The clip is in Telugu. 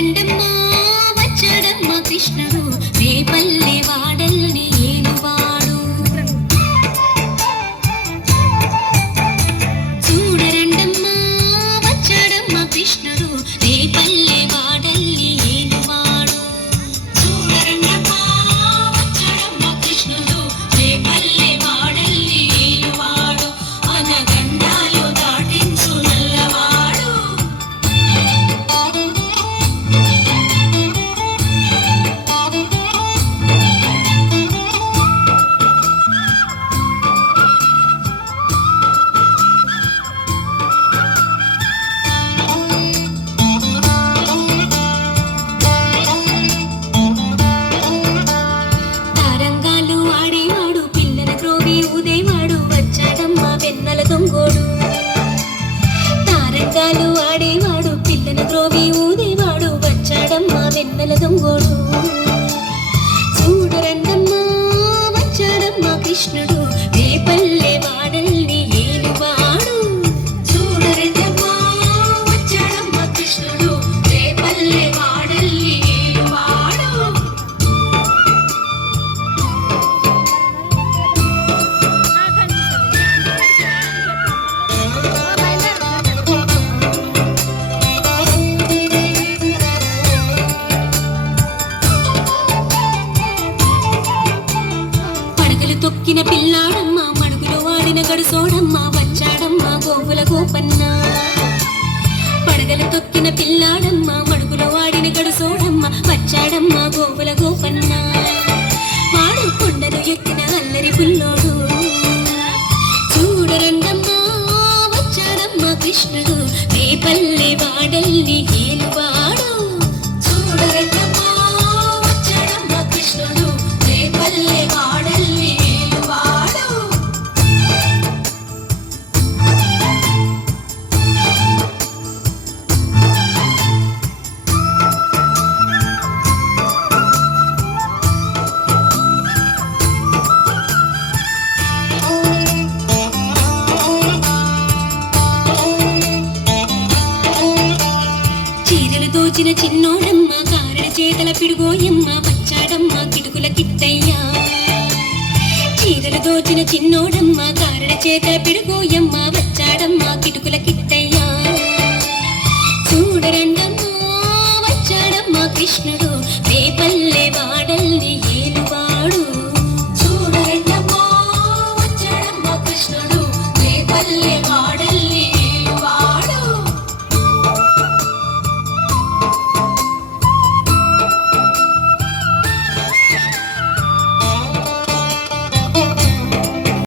చూడరండమ్మా వచ్చాడమ్మా కృష్ణుడు రేపల్లె వాడల్ని ఏలువాడు. చూడరండమ్మా వచ్చాడమ్మా కృష్ణుడు రేపల్లె వాడల్ని ఏలువాడు. చూడరండమ్మా వచ్చాడమ్మా కృష్ణుడు రేపల్లె వాడల్ని ఏలువాడు. అనగండాలు దాటించు నల్లవాడు. తారంగాలు ఆడేవాడు పిల్లల త్రోవి ఊదేవాడు వచ్చాడమ్మా వెన్నెల దొంగోడు. తారంగాలు ఆడేవాడు పిల్లల త్రోవి ఊదేవాడు వచ్చాడమ్మా వెన్నెల దొంగోడు. చూడరండమ్మా వచ్చాడమ్మా కృష్ణుడు రేపల్లె వాడల్ని ఏలువాడు. చూడరండమ్మా వచ్చాడమ్మా కృష్ణుడు రేపల్లె వాడల్ని ఏలువాడు. పడగలు తొక్కిన పిల్లాడమ్మ మడుగులో వాడిన గడుసోడమ్మ వచ్చాడమ్మ గోవుల గోపన్న. పడగలు తొక్కిన పిల్లాడమ్మ మడుగులో వాడిన గడుసోడమ్మ వచ్చాడమ్మ గోవుల గోపన్న. వాడు కొండలు ఎక్కిన అల్లరి పుల్లోడు. చూడరండమ్మా వచ్చాడమ్మా కృష్ణుడు రేపల్లె వాడల్ని ఏలువాడు. చూడరండమ్మా వచ్చాడమ్మా కృష్ణుడు రేపల్లె వాడల్ని ఏలువాడు. చీరలు దోచిన చిన్నోడమ్మ కారణ చేతల పిడుగోయమ్మ వచ్చాడమ్మ కిటుకుల కిట్టయ్య. చీరలు దోచిన చిన్నోడమ్మ కారణ చేతల పిడుగోయమ్మ వచ్చాడమ్మ కిటుకుల కిట్టయ్య. చూడరండమ్మా వచ్చాడమ్మ కృష్ణుడు